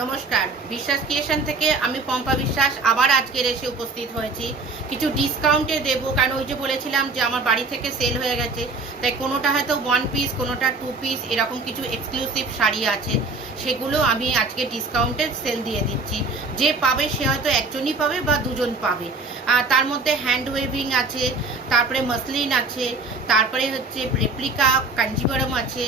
নমস্কার, বিশ্বাস ক্রিয়েশন থেকে আমি পম্পা বিশ্বাস আবার আজকের এসে উপস্থিত হয়েছি। কিছু ডিসকাউন্টে দেবো, কারণ ওই যে বলেছিলাম যে আমার বাড়ি থেকে সেল হয়ে গেছে, তাই কোনোটা হয়তো 1 পিস, কোনোটা 2 পিস, এরকম কিছু এক্সক্লুসিভ শাড়ি আছে, সেগুলো আমি আজকে ডিসকাউন্টে সেল দিয়ে দিচ্ছি। যে পাবে সে হয়তো একজনই পাবে বা দুজন পাবে। আর তার মধ্যে হ্যান্ড ওয়েভিং আছে, তারপরে মসলিন আছে, তারপরে হচ্ছে রেপ্লিকা কাঞ্জিবরম আছে,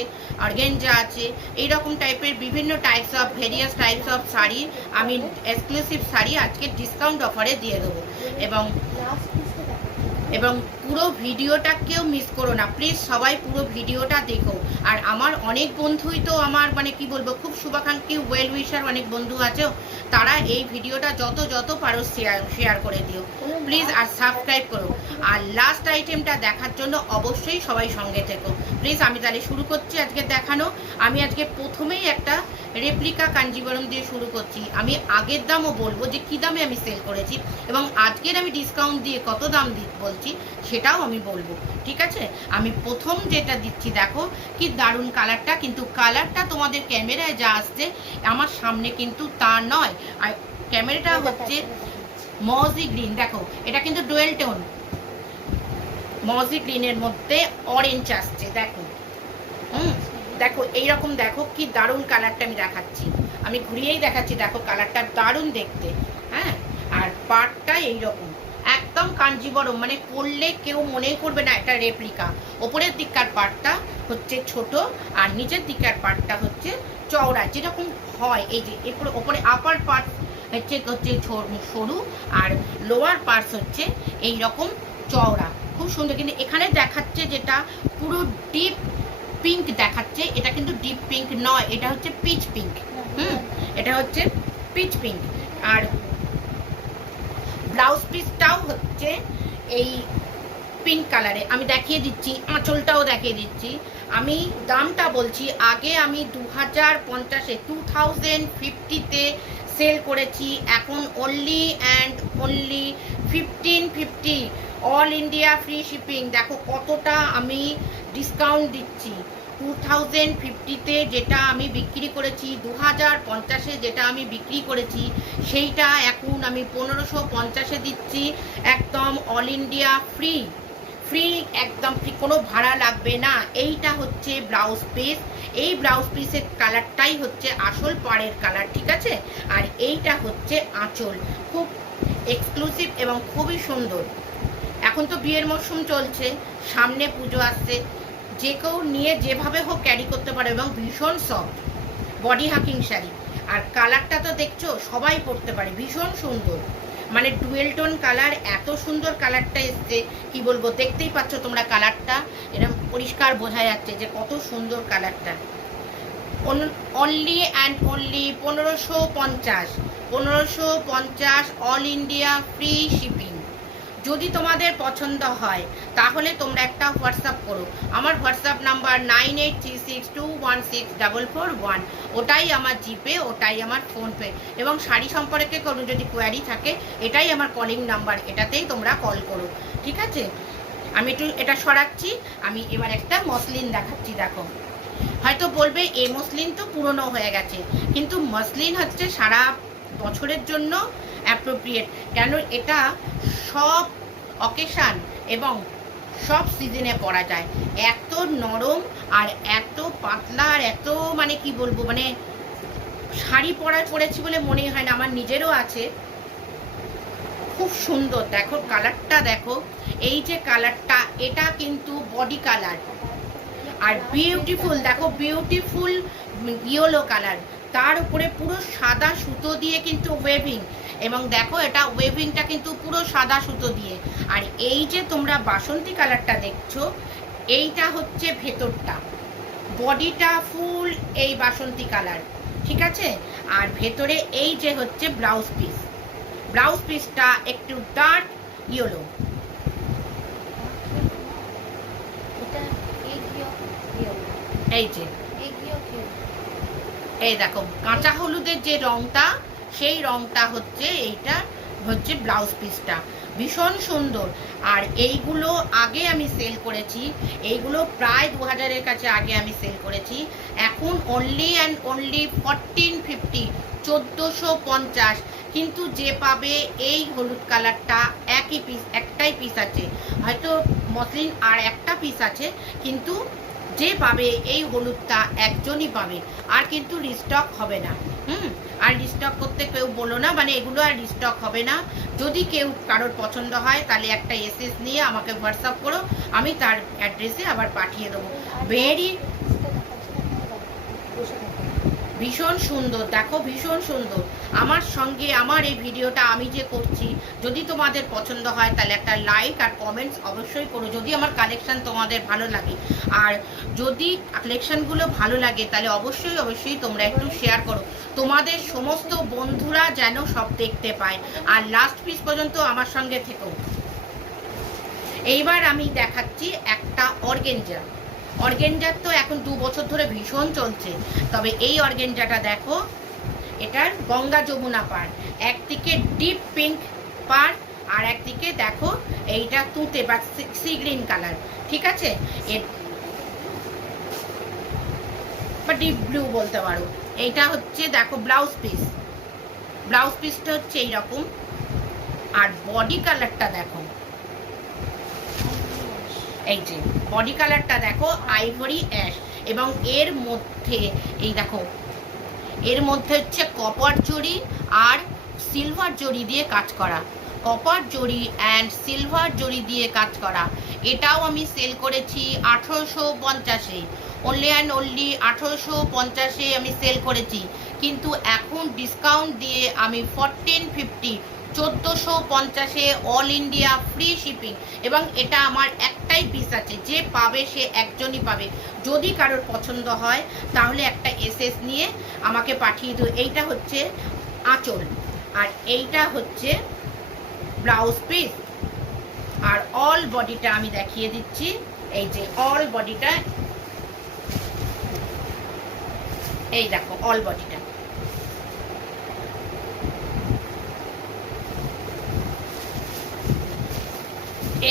অর্গেঞ্জা আছে, এইরকম টাইপের বিভিন্ন types of various types of sari আমি এক্সক্লুসিভ শাড়ি আজকে ডিসকাউন্ট অফারে দিয়ে দেবো। এবং পুরো ভিডিওটা কেউ মিস করো না প্লিজ, সবাই পুরো ভিডিওটা দেখো। আর আমার অনেক বন্ধুই তো আমার মানে কি বলবো, খুব শুভাকাঙ্ক্ষী ওয়েল উইশার অনেক বন্ধু আছে, তারা এই ভিডিওটা যত পারো শেয়ার করে দিও প্লিজ, আর সাবস্ক্রাইব করো। আর লাস্ট আইটেমটা দেখার জন্য অবশ্যই সবাই সঙ্গে থেকো প্লিজ। আমি তাহলে শুরু করছি আজকে দেখানো। আমি আজকে প্রথমেই একটা রেপ্লিকা কাঞ্জিবরম দিয়ে শুরু করছি। আমি আগের দামও বলবো যে কী দামে আমি সেল করেছি, এবং আজকের আমি ডিসকাউন্ট দিয়ে কত দাম বলছি সেটাও আমি বলবো, ঠিক আছে। আমি প্রথম যেটা দিচ্ছি, দেখো কি দারুণ কালারটা, কিন্তু কালারটা তোমাদের ক্যামেরায় যা আসছে আমার সামনে কিন্তু তা নয়। আর ক্যামেরাটা হচ্ছে মজি গ্রিন, দেখো এটা কিন্তু ডুয়েল টোন মজি গ্রিনের মধ্যে অরেঞ্জ আসছে, দেখো দেখো এইরকম, দেখো কি দারুণ কালারটা আমি দেখাচ্ছি, আমি ঘুরিয়েই দেখাচ্ছি, দেখো কালারটা দারুণ দেখতে। হ্যাঁ, আর পাটটা এইরকম একদম কাঞ্জিবরম, মানে পরলে কেউ মনে করবে না এটা রেপ্লিকা। ওপরের দিককার পাটটা হচ্ছে ছোট আর নিচের দিককার পাটটা হচ্ছে চওড়া, যেরকম হয় এই যে এরপরে ওপরে আপার পার্ট হচ্ছে সরু, আর লোয়ার পার্টস হচ্ছে এই রকম চওড়া, খুব সুন্দর। কিন্তু এখানে দেখাচ্ছে যেটা পুরো ডিপ পিঙ্ক দেখাচ্ছে, এটা কিন্তু ডিপ পিঙ্ক নয়, এটা হচ্ছে পিচ পিঙ্ক। এটা হচ্ছে পিচ পিঙ্ক। আর ব্লাউজ পিসটাও হচ্ছে এই পিঙ্ক কালারে। আমি দেখিয়ে দিচ্ছি, আঁচলটাও দেখিয়ে দিচ্ছি। আমি দামটা বলছি, আগে আমি 2050-তে সেল করেছি, এখন only and only 1550, all India free shipping. দেখো কতটা আমি ডিসকাউন্ট দিচ্ছি। 2050-তে যেটা আমি বিক্রি করেছি, 2050-এ যেটা আমি বিক্রি করেছি, সেইটা এখন আমি 1550-এ দিচ্ছি, একদম অল ইন্ডিয়া ফ্রি, একদম ফ্রি, কোনো ভাড়া লাগবে না। এইটা হচ্ছে ব্লাউজ পিস, এই ব্লাউজ পিসের কালারটাই হচ্ছে আসল পাড়ের কালার, ঠিক আছে। আর এইটা হচ্ছে আঁচল, খুব এক্সক্লুসিভ এবং খুবই সুন্দর। এখন তো বিয়ের মরশুম চলছে, সামনে পুজো আসছে, যে কেউ নিয়ে যেভাবে হোক ক্যারি করতে পারে, এবং ভীষণ সফট বডি হাকিং শাড়ি। আর কালারটা তো দেখছো, সবাই পরতে পারে, ভীষণ সুন্দর, মানে ডুয়েল টোন কালার, এত সুন্দর কালারটা এসছে কি বলবো। দেখতেই পাচ্ছ তোমরা কালারটা, এরকম পরিষ্কার বোঝা যাচ্ছে যে কত সুন্দর কালারটা। Only and only 1550, all India free shipping. যদি তোমাদের পছন্দ হয় তাহলে তোমরা একটা হোয়াটসঅ্যাপ করো, আমার হোয়াটসঅ্যাপ নাম্বার 9836216441, ওটাই আমার জিপে, ওটাই আমার ফোনপে। এবং শাড়ি সম্পর্কে কোনো যদি কোয়ারি থাকে, এটাই আমার কলিং নাম্বার, এটাতেই তোমরা কল করো, ঠিক আছে। আমি একটু এটা সরাচ্ছি, আমি এবার একটা মসলিন দেখাচ্ছি। দেখো হয়তো বলবে এই মসলিন তো পুরনো হয়ে গেছে, কিন্তু মসলিন হচ্ছে সারা বছরের জন্য অ্যাপ্রোপ্রিয়েট, কেন এটা সব অকেশান এবং সব সিজনে পরা যায়। এত নরম আর এত পাতলা আর এত মানে কি বলবো, মানে শাড়ি পরেছি বলে মনে হয় না, আমার নিজেরও আছে, খুব সুন্দর। দেখো কালারটা দেখো, এই যে কালারটা, এটা কিন্তু বডি কালার, আর বিউটিফুল, দেখো বিউটিফুল ইয়েলো কালার, তার উপরে পুরো সাদা সুতো দিয়ে কিন্তু ওয়েভিং, এবং দেখো এটা ওয়েভিংটা কিন্তু পুরো সাদা সুতো দিয়ে। আর এই যে তোমরা বাসন্তী কালারটা দেখছো, এইটা হচ্ছে ভেতরটা, বডিটা ফুল এই বাসন্তী কালার, ঠিক আছে। আর ভেতরে এই যে হচ্ছে ব্লাউজ পিসটা একটু ডার্ক ইয়েলো। এই যে এই দেখো কাঁচা হলুদের যে রংটা, সেই রংটা হচ্ছে, এইটা হচ্ছে ব্লাউজ পিসটা, ভীষণ সুন্দর। আর এইগুলো আগে আমি সেল করেছি, এইগুলো প্রায় 2000-এর কাছে আগে আমি সেল করেছি। এখন অনলি অ্যান্ড অনলি 1450, 1450। কিন্তু যে পাবে এই হলুদ কালারটা একই পিস, একটাই পিস আছে, হয়তো মসলিন আর একটা পিস আছে, কিন্তু যে পাবে এই হলুদটা একজনই পাবে, আর কিন্তু রিস্টক হবে না। আর রিস্টক করতে কেউ বলো না, মানে এগুলো আর রিস্টক হবে না। যদি কেউ কারোর পছন্দ হয় তাহলে একটা এসএস নিয়ে আমাকে হোয়াটসঅ্যাপ করো, আমি তার অ্যাড্রেসে আবার পাঠিয়ে দেবো। ভেরি ভীষণ সুন্দর, দেখো ভীষণ সুন্দর। আমার সঙ্গে আমার এই ভিডিওটা আমি যে করছি, যদি তোমাদের পছন্দ হয় তাহলে একটা লাইক আর কমেন্টস অবশ্যই করো, যদি আমার কালেকশান তোমাদের ভালো লাগে। আর যদি কালেকশানগুলো ভালো লাগে তাহলে অবশ্যই অবশ্যই তোমরা একটু শেয়ার করো, তোমাদের সমস্ত বন্ধুরা যেন সব দেখতে পায়। আর লাস্ট পিস পর্যন্ত আমার সঙ্গে থেকো। এইবার আমি দেখাচ্ছি একটা অর্গেঞ্জা। অর্গেঞ্জার তো এখন 2 বছর ধরে ভীষণ চলছে, তবে এই অর্গেঞ্জাটা দেখো, এটার গঙ্গা যমুনা পাড়, একদিকে ডিপ পিঙ্ক পাড় আর একদিকে দেখো এইটা তুঁতে বা সি গ্রিন কালার, ঠিক আছে, এর বা ডিপ ব্লু বলতে পারো। এইটা হচ্ছে দেখো ব্লাউজ পিস, ব্লাউজ পিসটা হচ্ছে এইরকম। আর বডি কালারটা দেখো, এই যে বডি কালারটা দেখো আইভরি অ্যাশ, এবং এর মধ্যে এই দেখো, এর মধ্যে হচ্ছে কপার জরি আর সিলভার জরি দিয়ে কাজ করা, কপার জরি অ্যান্ড সিলভার জরি দিয়ে কাজ করা। এটাও আমি সেল করেছি 1850-এ, অনলি অ্যান্ড অনলি 1850-এ আমি সেল করেছি। কিন্তু এখন ডিসকাউন্ট দিয়ে আমি 1450, 1450-এ অল ইন্ডিয়া ফ্রি শিপিং। এবং এটা আমার একটাই পিস আছে, যে পাবে সে একজনই পাবে। যদি কারোর পছন্দ হয় তাহলে একটা এসএস নিয়ে আমাকে পাঠিয়ে দিও। এইটা হচ্ছে আঁচল, আর এইটা হচ্ছে ব্লাউজ পিস। আর অল বডিটা আমি দেখিয়ে দিচ্ছি, এই যে অল বডিটা, এই দেখো অল বডিটা।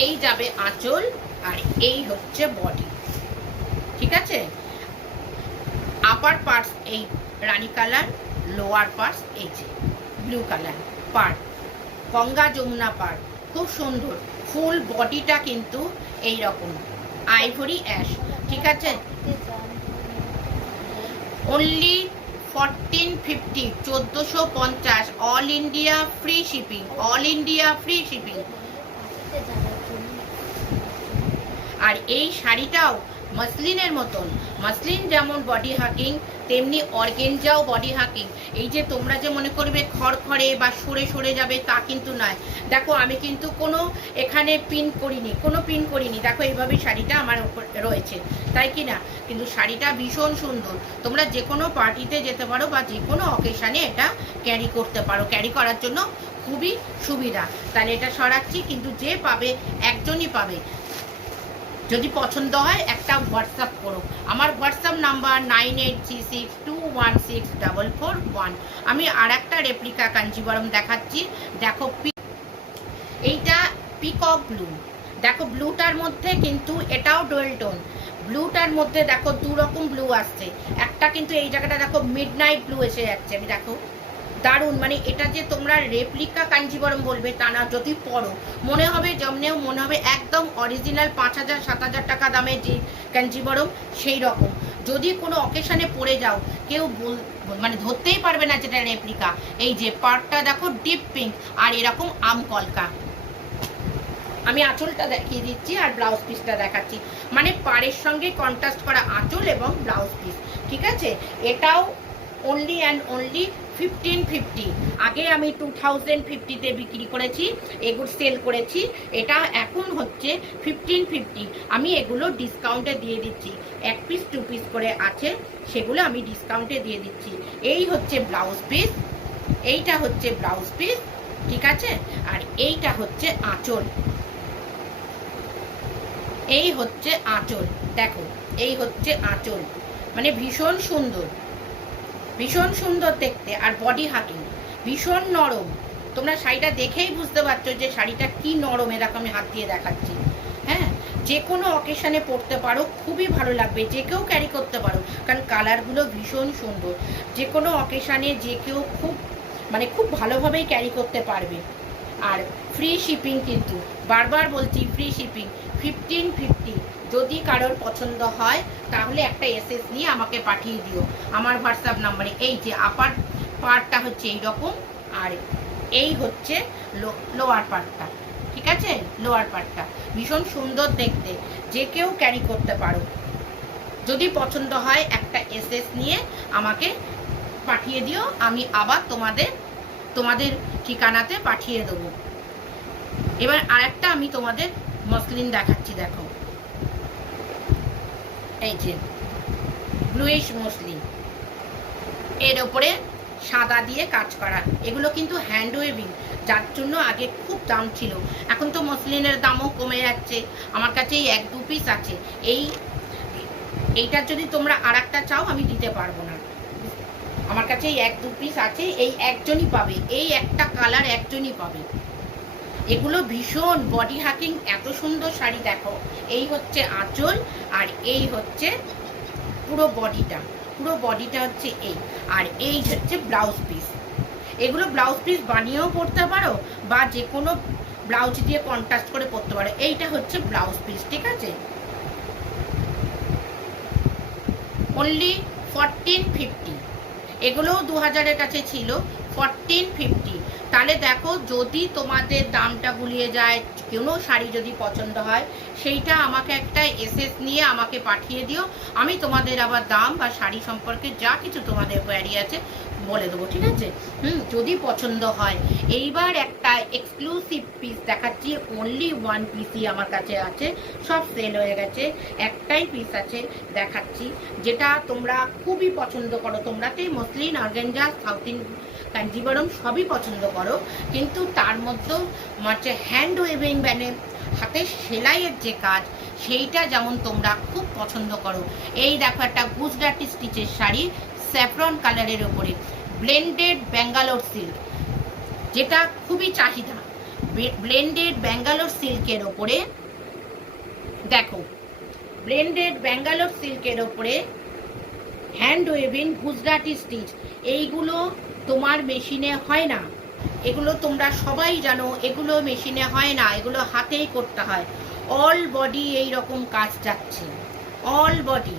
এই যাবে আঁচল, আর এই হচ্ছে বডি, ঠিক আছে। আপার পার্টস এই রানী কালার, লোয়ার পার্টস এই যে blue colour part, Ganga Yamuna part, খুব সুন্দর। ফুল বডিটা কিন্তু এই রকম আইভরি অ্যাশ, ঠিক আছে। Only 1450, 1450, all India free shipping, all India free shipping. আর এই শাড়িটাও মসলিনের মতন, মসলিন যেমন বডি হাকিং তেমনি অর্গেঞ্জাও বডি হাকিং। এই যে তোমরা যে মনে করবে খড়খড়ে বা সরে সরে যাবে, তা কিন্তু নয়। দেখো আমি কিন্তু কোনো এখানে পিন করিনি, কোনো পিন করিনি, দেখো এইভাবেই শাড়িটা আমার উপর রয়েছে, তাই কি না। কিন্তু শাড়িটা ভীষণ সুন্দর, তোমরা যে কোনো পার্টিতে যেতে পারো বা যে কোনো অকেশানে এটা ক্যারি করতে পারো, ক্যারি করার জন্য খুবই সুবিধা। তাহলে এটা সরাচ্ছি, কিন্তু যে পাবে একজনই পাবে। যদি পছন্দ হয় একটা হোয়াটসঅ্যাপ করো, আমার হোয়াটসঅ্যাপ নাম্বার 9836216441। আমি আর একটা রেপ্লিকা কাঞ্জিবরম দেখাচ্ছি, দেখো এইটা পিকক ব্লু, দেখো ব্লুটার মধ্যে কিন্তু এটাও ডুয়েল টোন, ব্লুটার মধ্যে দেখো 2 রকম ব্লু আসছে, একটা কিন্তু এই জায়গাটা দেখো মিডনাইট ব্লু এসে যাচ্ছে, আমি দেখো দারুণ। মানে এটা যে তোমরা রেপ্লিকা কাঞ্জিবরম বলবে তা না, যদি পরো মনে হবে জমনেও মনে হবে একদম অরিজিনাল 5000-7000 টাকা দামের যে কাঞ্জিবরম সেই রকম। যদি কোনো অকেশানে পরে যাও কেউ মানে ধরতেই পারবে না যেটা রেপ্লিকা। এই যে পার্টটা দেখো ডিপ পিঙ্ক আর এরকম আম কলকা। আমি আঁচলটা দেখিয়ে দিচ্ছি আর ব্লাউজ পিসটা দেখাচ্ছি, মানে পাড়ের সঙ্গে কন্ট্রাস্ট করা আঁচল এবং ব্লাউজ পিস, ঠিক আছে। এটাও অনলি অ্যান্ড অনলি 1550। আগে আমি 2050-তে বিক্রি করেছি, এগুলো সেল করেছি। এটা এখন হচ্ছে 1550। আমি এগুলো ডিসকাউন্টে দিয়ে দিচ্ছি, 1 পিস 2 পিস করে আছে, সেগুলো আমি ডিসকাউন্টে দিয়ে দিচ্ছি। এই হচ্ছে ব্লাউজ পিস, এইটা হচ্ছে ব্লাউজ পিস, ঠিক আছে। আর এইটা হচ্ছে আঁচল, এই হচ্ছে আঁচল, দেখো এই হচ্ছে আঁচল। মানে ভীষণ সুন্দর, ভীষণ সুন্দর দেখতে। আর বডি হাকিং ভীষণ নরম, তোমরা শাড়িটা দেখেই বুঝতে পারছো যে শাড়িটা কি নরম। এরকম আমি হাত দিয়ে দেখাচ্ছি। হ্যাঁ, যে কোনো অকেশানে পরতে পারো, খুবই ভালো লাগবে, যে কেউ ক্যারি করতে পারো, কারণ কালারগুলো ভীষণ সুন্দর। যে কোনো অকেশানে যে কেউ খুব ভালোভাবেই ক্যারি করতে পারবে। আর ফ্রি শিপিং, কিন্তু বারবার বলছি ফ্রি শিপিং। 1550 যদি কারোর পছন্দ হয় তাহলে একটা এসএস নিয়ে আমাকে পাঠিয়ে দিও আমার হোয়াটসঅ্যাপ নাম্বারে। এই যে আপার পার্টটা হচ্ছে এই রকম, আর এই হচ্ছে লোয়ার পার্টটা, ঠিক আছে? লোয়ার পার্টটা ভীষণ সুন্দর দেখতে, যে কেউ ক্যারি করতে পারো। যদি পছন্দ হয় একটা এসএস নিয়ে আমাকে পাঠিয়ে দিও, আমি আবার তোমাদের ঠিকানাতে পাঠিয়ে দেবো। এবার আরেকটা আমি তোমাদের মসলিন দেখাচ্ছি, দেখো এই যে ব্লুইশ মসলিন, এর ওপরে সাদা দিয়ে কাজ করা। এগুলো কিন্তু হ্যান্ড ওয়েভিং, যার জন্য আগে খুব দাম ছিল, এখন তো মসলিনের দামও কমে যাচ্ছে। আমার কাছে এই 1-2 পিস আছে। এইটার যদি তোমরা আর একটা চাও আমি দিতে পারবো না, আমার কাছে এই 1-2 পিস আছে। এই একজনই পাবে, এই একটা কালার একজনই পাবে। এগুলো ভীষণ বডি হাকিং, এত সুন্দর শাড়ি। দেখো এই হচ্ছে আঁচল, আর এই হচ্ছে পুরো বডিটা হচ্ছে এই, আর এই হচ্ছে ব্লাউজ পিস। এগুলো ব্লাউজ পিস বানিয়েও পরতে পারো, বা যে কোনো ব্লাউজ দিয়ে কন্ট্রাস্ট করে পরতে পারো। এইটা হচ্ছে ব্লাউজ পিস, ঠিক আছে? অনলি 1450। এগুলোও 2000-এর কাছে ছিল, 1450। তাহলে দেখো, যদি তোমাদের দামটা গুলিয়ে যায়, কোনো শাড়ি যদি পছন্দ হয়, সেইটা আমাকে একটা এসএস নিয়ে আমাকে পাঠিয়ে দিও। আমি তোমাদের আবার দাম বা শাড়ি সম্পর্কে যা কিছু তোমাদের কোয়ারি আছে বলে দেবো, ঠিক আছে? যদি পছন্দ হয়। এইবার একটা এক্সক্লুসিভ পিস দেখাচ্ছি, অনলি 1 পিসই আমার কাছে আছে, সব সেল হয়ে গেছে। একটাই পিস আছে, দেখাচ্ছি, যেটা তোমরা খুবই পছন্দ করো। তোমরাতেই মসলিন, অর্গানজা, সাউথ কাঞ্জিবরম সবই পছন্দ করো, কিন্তু তার মধ্যেও হচ্ছে হ্যান্ড ওয়েভিং, মানে হাতে সেলাইয়ের যে কাজ, সেইটা যেমন তোমরা খুব পছন্দ করো। এই দেখো একটা গুজরাটি স্টিচের শাড়ি, স্যাফরন কালারের ওপরে ব্লেন্ডেড ব্যাঙ্গালোর সিল্ক, যেটা খুবই চাহিদা। ব্লেন্ডেড ব্যাঙ্গালোর সিল্কের ওপরে দেখো, ব্লেন্ডেড ব্যাঙ্গালোর সিল্কের ওপরে হ্যান্ড ওয়েভিং গুজরাটি স্টিচ। এইগুলো তোমার মেশিনে হয় না, এগুলো তোমরা সবাই জানো, এগুলো মেশিনে হয় না, এগুলো হাতেই করতে হয়। অল বডি এই রকম কাজ যাচ্ছে, অল বডি।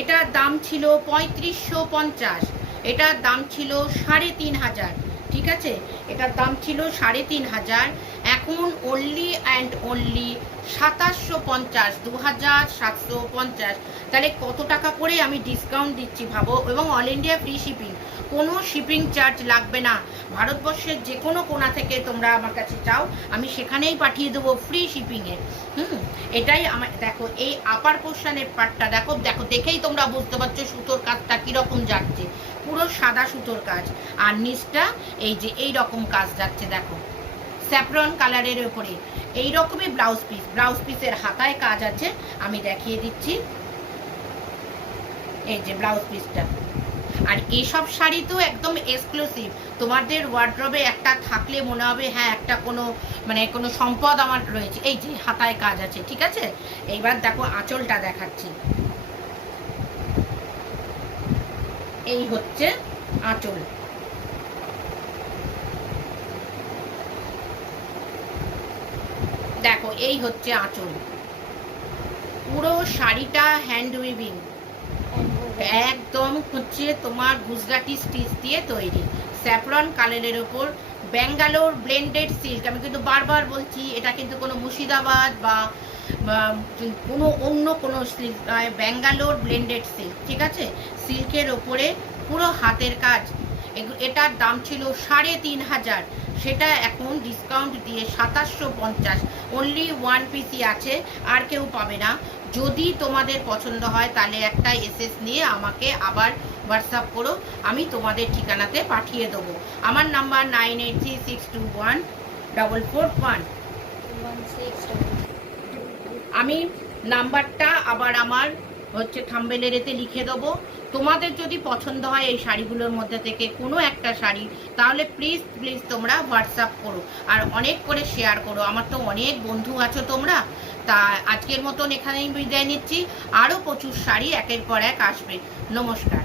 এটার দাম ছিল 3550, এটার দাম ছিল 3500, ঠিক আছে? এটার দাম ছিল 3500, এখন অনলি অ্যান্ড অনলি 2750, 2750। তাহলে কত টাকা করে আমি ডিসকাউন্ট দিচ্ছি ভাবো, এবং অল ইন্ডিয়া ফ্রি শিপিং, কোনো শিপিং চার্জ লাগবে না। ভারতবর্ষের যে কোনো কোণা থেকে তোমরা আমার কাছে চাও, আমি সেখানেই পাঠিয়ে দেবো ফ্রি শিপিংয়ে। এটাই আমার, দেখো এই আপার পোর্শনের পার্টটা দেখো, দেখেই তোমরা বুঝতে পারছো সুতোর কাজটা কীরকম যাচ্ছে, পুরো সাদা সুতোর কাজ। আর নিচটা এই যে এই রকম কাজ যাচ্ছে, দেখো স্যাফরন কালারের উপরে এই রকমই ব্লাউজ পিসের হাতায় কাজ আছে, আমি দেখিয়ে দিচ্ছি। এই যে ব্লাউজ পিসটা। আর এইসব শাড়ি তো একদম এক্সক্লুসিভ, তোমাদের ওয়ার্ড্রবে একটা থাকলে মনে হবে হ্যাঁ একটা কোনো সম্পদ আমার রয়েছে। এই যে হাতায় কাজ আছে, ঠিক আছে? এইবার দেখো আঁচলটা দেখাচ্ছি, এই হচ্ছে আঁচল। দেখো এই হচ্ছে আঁচল, পুরো শাড়িটা হ্যান্ড উইভিং, একদম হচ্ছে তোমার গুজরাটি স্টিচ দিয়ে তৈরি, স্যাফরন কালারের ওপর ব্যাঙ্গালোর ব্লেন্ডেড সিল্ক। আমি কিন্তু বারবার বলছি, এটা কিন্তু কোনো মুর্শিদাবাদ বা কোনো অন্য কোনো সিল্ক নয়, ব্যাঙ্গালোর ব্লেন্ডেড সিল্ক, ঠিক আছে? সিল্কের ওপরে পুরো হাতের কাজ। এটার দাম ছিল 3500, সেটা এখন ডিসকাউন্ট দিয়ে 2750। অনলি 1 পিসই আছে, আর কেউ পাবে না। যদি তোমাদের পছন্দ হয় তাহলে একটা এসএস নিয়ে আমাকে আবার হোয়াটসঅ্যাপ করো, আমি তোমাদের ঠিকানাতে পাঠিয়ে দেবো। আমার নাম্বার 9836214441। আমি নাম্বারটা আবার আমার হচ্ছে থাম্বনেলের এতে লিখে দেবো। তোমাদের যদি পছন্দ হয় এই শাড়িগুলোর মধ্যে থেকে কোনো একটা শাড়ি, তাহলে প্লিজ প্লিজ তোমরা হোয়াটসঅ্যাপ করো আর অনেক করে শেয়ার করো। আমার তো অনেক বন্ধু আছো তোমরা। তা আজকের মতন এখানেই বিদায় নিচ্ছি। আরও প্রচুর শাড়ি একের পর এক আসবে। নমস্কার।